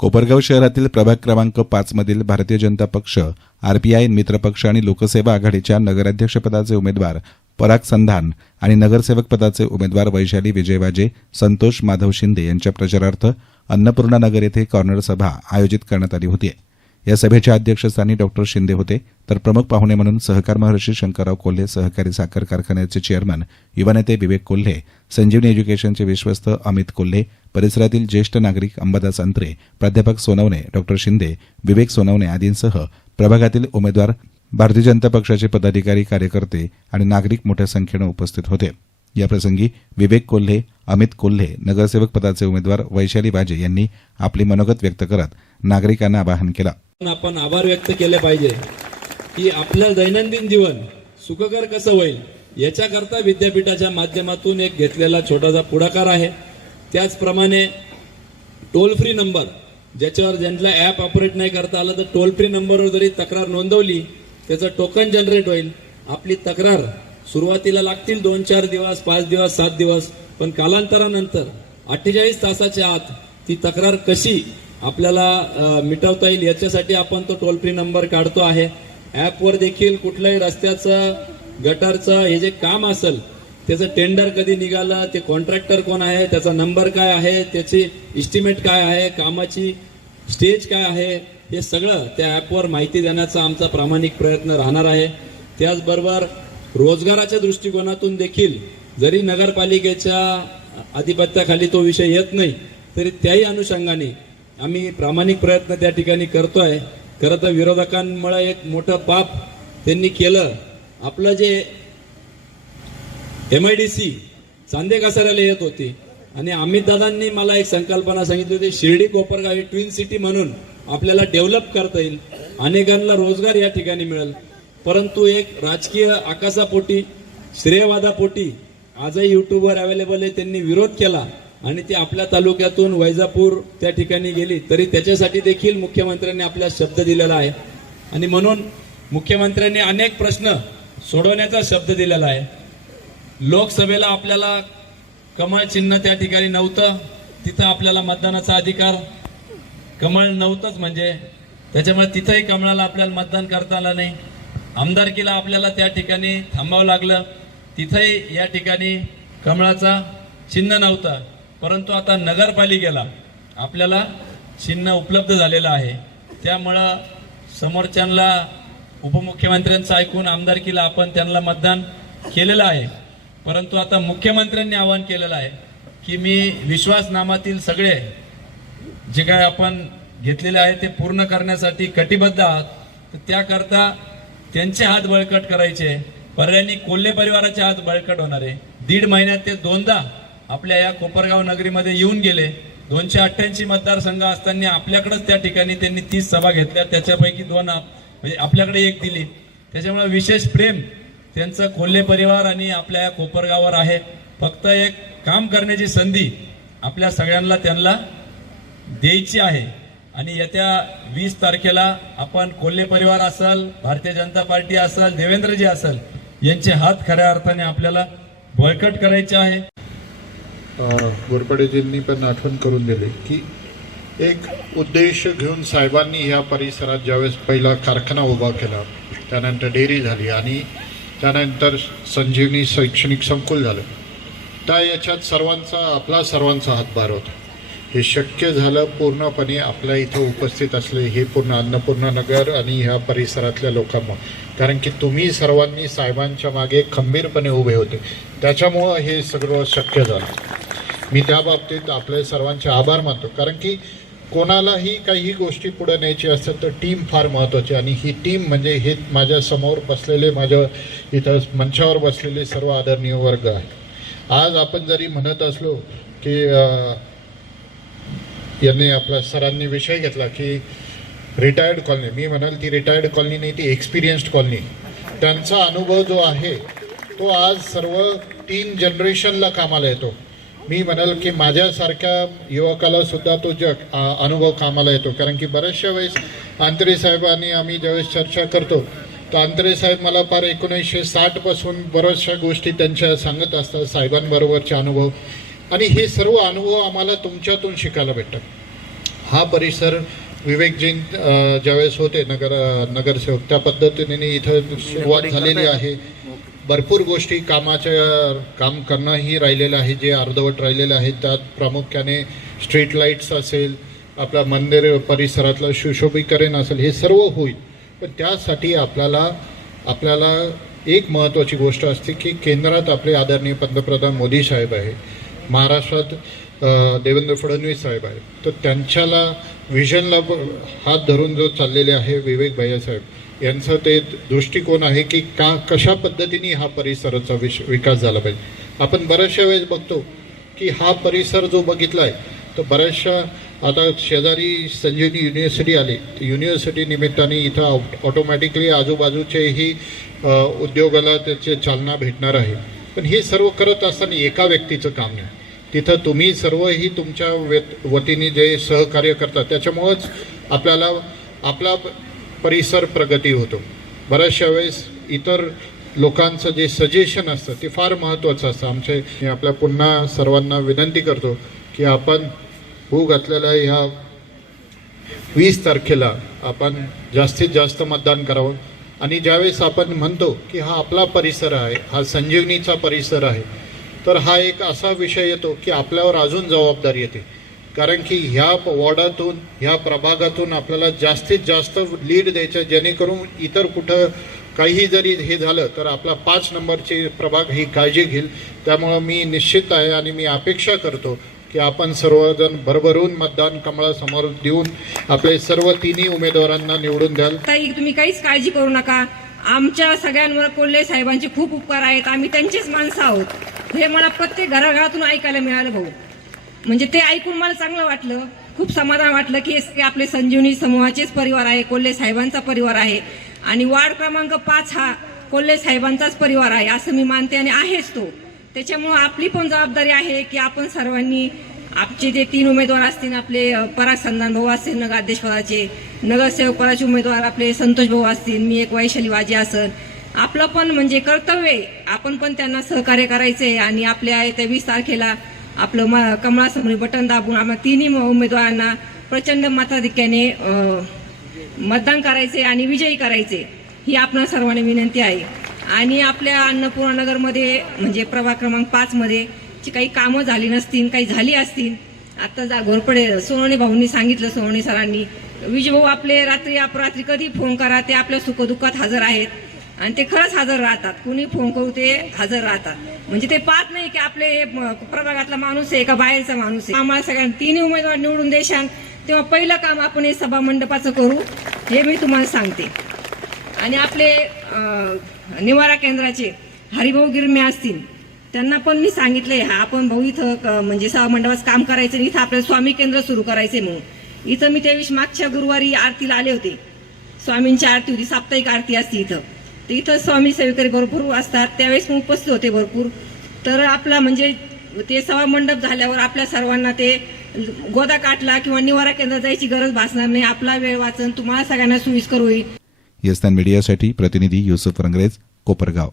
कोपरगाव शहरातील प्रभाग क्रमांक 5 मधील भारतीय जनता पक्ष, आरपीआय मित्रपक्ष आणि लोकसेवा आघाडीच्या नगराध्यक्षपदाचे उमेदवार पराग संधान आणि नगरसेवक पदाचे उमेदवार वैशाली विजयवाजे, संतोष माधव शिंदे यांच्या प्रचारार्थ अन्नपूर्णा नगर येथे कॉर्नर सभा आयोजित करण्यात आली होती। या सभेच्या अध्यक्षस्थानी डॉक्टर शिंदे होते, तर प्रमुख पाहुणे म्हणून सहकार महर्षी शंकरराव कोल्हे सहकारी साखर कारखान्याचे चेअरमन युवा नेते विवेक कोल्हे, संजीवनी एज्युकेशनचे विश्वस्त अमित कोल्हे, परिसरातील ज्येष्ठ नागरिक अंबादास अंत्रे, प्राध्यापक सोनवणे, डॉक्टर शिंदे, विवेक सोनवणे आदींसह प्रभागातील उमेदवार, भारतीय जनता पक्षाचे पदाधिकारी, कार्यकर्ते आणि नागरिक मोठ्या संख्येने उपस्थित होते। याप्रसंगी विवेक कोल्हे, अमित कोल्हे, नगरसेवक पदाचे उमेदवार वैशाली वाजे यांनी आपली मनोगत व्यक्त करत नागरिकांना आवाहन केलं। आपण आभार व्यक्त केले पाहिजे की आपलं दैनंदिन जीवन सुखकर कसं होईल याच्याकरता विद्यापीठाच्या माध्यमातून एक घेतलेला छोटासा पुढाकार आहे। त्याचप्रमाणे टोल फ्री नंबर, ज्याच्यावर ज्यांना ॲप ऑपरेट नाही करता आलं तर टोल फ्री नंबरवर जरी तक्रार नोंदवली त्याचं टोकन जनरेट होईल। आपली तक्रार सुरुवातीला लागतील 2-4 दिवस, 5 दिवस, 7 दिवस, पण कालांतरानंतर 48 तासाच्या आत ती तक्रार कशी आपल्याला मिटवता येईल याच्यासाठी आपण तो टोल फ्री नंबर काढतो आहे। ॲपवर देखील कुठल्याही रस्त्याचं, गटारचं हे जे काम असेल त्याचं टेंडर कधी निघालं, ते कॉन्ट्रॅक्टर कोण आहे, त्याचा नंबर काय आहे, त्याची इस्टिमेट काय आहे, कामाची स्टेज काय आहे, हे सगळं त्या ॲपवर माहिती देण्याचा आमचा प्रामाणिक प्रयत्न राहणार आहे। त्याचबरोबर रोजगाराच्या दृष्टिकोनातून देखील जरी नगरपालिकेच्या आधिपत्याखाली तो विषय येत नाही तरी त्याही अनुषंगाने आम्ही प्रामाणिक प्रयत्न त्या ठिकाणी करतोय। खरं तर विरोधकांमुळे एक मोठं पाप त्यांनी केलं। आपलं जे MIDC चांदे कासाऱ्याला येत होती आणि अमित दादांनी मला एक संकल्पना सांगितली होती, शिर्डी कोपरगाव ही ट्विन सिटी म्हणून आपल्याला डेव्हलप करता येईल, अनेकांना रोजगार या ठिकाणी मिळेल। परंतु एक राजकीय आकाशापोटी, श्रेयवादापोटी आजही युट्यूबवर अवेलेबल आहे, त्यांनी विरोध केला आणि ती आपल्या तालुक्यातून वैजापूर त्या ठिकाणी गेली, तरी त्याच्यासाठी देखील मुख्यमंत्र्यांनी आपल्या शब्द दिलेला आहे आणि म्हणून मुख्यमंत्र्यांनी अनेक प्रश्न सोडवण्याचा शब्द दिलेला आहे। लोकसभेला आपल्याला कमळ चिन्ह त्या ठिकाणी नव्हतं, तिथं आपल्याला मतदानाचा अधिकार, कमळ नव्हतंच म्हणजे त्याच्यामुळे तिथंही कमळाला आपल्याला मतदान करता आलं नाही। आमदारकीला आपल्याला त्या ठिकाणी थांबावं लागलं, तिथंही या ठिकाणी कमळाचा चिन्ह नव्हतं। परंतु आता नगरपालिकेला आपल्याला चिन्ह उपलब्ध झालेलं आहे, त्यामुळं समोरच्यांना उपमुख्यमंत्र्यांचं ऐकून आमदारकीला आपण त्यांना मतदान केलेलं आहे। परंतु आता मुख्यमंत्र्यांनी आवाहन केलेलं आहे की मी विश्वासनामातील सगळे जे काय आपण घेतलेले आहे ते पूर्ण करण्यासाठी कटिबद्ध आहात, तर त्याकरता त्यांचे हात बळकट करायचे, पर्यायाने कोल्हे परिवाराचे हात बळकट होणार आहे। 1.5 महिन्यात ते 2दा आपल्या या कोपरगाव नगरीमध्ये येऊन गेले। 288 मतदारसंघ असताना आपल्याकडेच त्या ठिकाणी त्यांनी 30 सभा घेतल्या, त्याच्यापैकी 2 म्हणजे आपल्याकडे 1 दिली। त्याच्यामुळे विशेष प्रेम त्यांचं कोल्हे परिवार आणि आपल्या या कोपरगावावर आहे। फक्त एक काम करण्याची संधी आपल्या सगळ्यांना त्यांना द्यायची आहे आणि येत्या 20 तारखेला आपण कोल्हे परिवार असेल, भारतीय जनता पार्टी असेल, देवेंद्रजी असेल, यांचे हात खऱ्या अर्थाने आपल्याला बळकट करायचे आहे। घोरपडेजींनी पण आठवण करून दिली की एक उद्देश घेऊन साहेबांनी या परिसरात ज्यावेळेस पहिला कारखाना उभा केला, त्यानंतर डेअरी झाली आणि त्यानंतर संजीवनी शैक्षणिक संकुल झालं, त्या याच्यात आपला सर्वांचा हातभार होता। हे शक्य झालं पूर्णपणे आपल्या इथं उपस्थित असले हे पूर्ण अन्नपूर्णा नगर आणि ह्या परिसरातल्या लोकांमुळे, कारण की तुम्ही सर्वांनी साहेबांच्या मागे खंबीरपणे उभे होते, त्याच्यामुळं हे सगळं शक्य झालं। मी त्या बाबतीत आपल्या सर्वांचे आभार मानतो, कारण की कोणालाही काही गोष्टी पुढे न्यायची असतात तर टीम फार महत्त्वाची, आणि ही टीम म्हणजे हे माझ्या समोर बसलेले, माझ्या इथं मंचावर बसलेले सर्व आदरणीय वर्ग आहे। आज आपण जरी म्हणत असलो की यांनी आपल्या सरांनी विषय घेतला की रिटायर्ड कॉलनी, मी म्हणाल ती रिटायर्ड कॉलनी नाही, ती एक्सपिरियन्स्ड कॉलनी। त्यांचा अनुभव जो आहे तो आज सर्व 3 जनरेशनला कामाला येतो। मी म्हणाल की माझ्यासारख्या युवकाला सुद्धा तो अनुभव कामाला येतो, कारण की बऱ्याचशा वेळेस अंतरे साहेबांनी आम्ही ज्यावेळेस चर्चा करतो तर अंतरे साहेब मला फार 1960 पासून बऱ्याचशा गोष्टी त्यांच्या सांगत असतात, साहेबांबरोबरचे अनुभव, आणि हे सर्व अनुभव आम्हाला तुमच्यातून शिकायला भेटतात। हा परिसर विवेकजी ज्यावेळेस होते नगरसेवक त्या पद्धतीने इथं सुरुवात झालेली आहे. भरपूर गोष्टी काम करणंही राहिलेलं आहे, जे अर्धवट राहिलेलं आहे. त्यात प्रामुख्याने स्ट्रीट लाईट्स असेल, आपल्या मंदिर परिसरातलं सुशोभीकरण असेल, हे सर्व होईल. पण त्यासाठी आपल्याला एक महत्त्वाची गोष्ट असते की केंद्रात आपले आदरणीय पंतप्रधान मोदी साहेब आहे, महाराष्ट्रात देवेंद्र फडणवीस साहेब आहे. तर त्यांच्याला व्हिजनला हात धरून जो चाललेले आहे विवेक भैया साहेब यांचं ते दृष्टिकोन आहे की कशा पद्धतीने हा परिसराचा विकास झाला पाहिजे. आपण बऱ्याचशा वेळेस बघतो की हा परिसर जो बघितला आहे तर बऱ्याचशा आता शेजारी संजीवनी युनिव्हर्सिटी आली, युनिव्हर्सिटी निमित्ताने इथं ऑटोमॅटिकली आजूबाजूचेही उद्योगाला त्याचे चालना भेटणार आहे. पण हे सर्व करत असताना एका व्यक्तीचं काम नाही, तिथं तुम्ही सर्वही तुमच्या वतीने जे सहकार्य करतात त्याच्यामुळंच आपला परिसर प्रगती होतो. बऱ्याचशा वेळेस इतर लोकांचं जे सजेशन असतं ते फार महत्त्वाचं असतं. मी आपल्या पुन्हा सर्वांना विनंती करतो की आपण होऊ घातलेल्या ह्या 20 तारखेला आपण जास्तीत जास्त मतदान करावं. आणि ज्यावेळेस आपण म्हणतो की हा आपला परिसर आहे, हा संजीवनीचा परिसर आहे, तर हा एक असा विषय येतो की आपल्यावर अजून जबाबदारी येते. कारण की ह्या वॉर्डातून ह्या प्रभागातून आपल्याला जास्तीत जास्त लीड द्यायचं, जेणेकरून इतर कुठं काही जरी हे झालं तर आपला 5 नंबरचे प्रभाग ही काळजी घेईल. त्यामुळं मी निश्चित आहे आणि मी अपेक्षा करतो की आपण सर्वजण भरभरून मतदान कमळासमोर देऊन आपले सर्व तिन्ही उमेदवारांना निवडून द्याल. ताई, तुम्ही काहीच काळजी करू नका. आमच्या सगळ्यांवर कोल्हे साहेबांचे खूप उपकार आहेत. आम्ही त्यांचेच माणसं आहोत. हे मला प्रत्येक घराघरातून ऐकायला मिळालं भाऊ. म्हणजे ते ऐकून मला चांगलं वाटलं, खूप समाधान वाटलं की हे आपले संजीवनी समूहाचेच परिवार आहे, कोल्हे साहेबांचा परिवार आहे. आणि वार्ड क्रमांक 5 हा कोल्हे साहेबांचाच परिवार आहे असं मी मानते आणि आहेच तो. त्याच्यामुळं आपली पण जबाबदारी आहे की आपण सर्वांनी आमचे जे 3 उमेदवार असतील, आपले पराग संधान भाऊ असतील नगराध्यक्षपदाचे, नगरसेवक पदाचे उमेदवार आपले संतोष भाऊ असतील, मी एक वैशाली वाजी असेल, आपलं पण म्हणजे कर्तव्य आहे आपण पण त्यांना सहकार्य करायचे. आणि आपल्या येत्या 20 तारखेला आपलं कमळासमोर बटन दाबून आम्हाला 3ही उमेदवारांना प्रचंड मताधिक्याने मतदान करायचे आणि विजयी करायचे, ही आपणा सर्वांनी विनंती आहे. आणि आपल्या अन्नपूर्णा नगरमध्ये म्हणजे प्रभाग क्रमांक 5 मध्ये जी काही कामं झाली नसतील, काही झाली असतील, आता घोरपडे सोनवणे भाऊंनी सांगितलं, सोनवणे सरांनी, विजयभाऊ आपले रात्री कधी फोन करा, ते आपल्या सुखदुःखात हजर आहेत आणि ते खरंच हजर राहतात. कुणी फोन करू ते हजर राहतात. म्हणजे ते पाहत नाही की आपले प्रभागातला माणूस आहे का बाहेरचा माणूस आहे. आम्हाला सगळ्यांना 3ही उमेदवार निवडून देशाल तेव्हा पहिलं काम आपण हे सभा मंडपाचं करू, हे मी तुम्हाला सांगते. आणि आपले निवारा केंद्राचे हरिभाऊ गिरमे असतील, त्यांना पण मी सांगितलंय आपण भाऊ इथं म्हणजे सभा मंडपाचं काम करायचं, इथं आपल्याला स्वामी केंद्र सुरू करायचे म्हणून. इथं मी त्यावेळी मागच्या गुरुवारी आरतीला आले होते, स्वामींची आरती होती, साप्ताहिक आरती असते इथं. तर इथं स्वामी सेवेकरी भरपूर असतात, त्यावेळेस मग उपस्थित होते भरपूर. तर आपला म्हणजे ते सभा मंडप झाल्यावर आपल्या सर्वांना ते गोदा काटला किंवा निवारा केंद्र जायची गरज भासणार नाही. आपला वेळ वाचन, तुम्हाला सगळ्यांना सोयीस्कर होईल. येस्तान मीडियासाठी प्रतिनिधी युसुफ रंगरेज, कोपरगाव.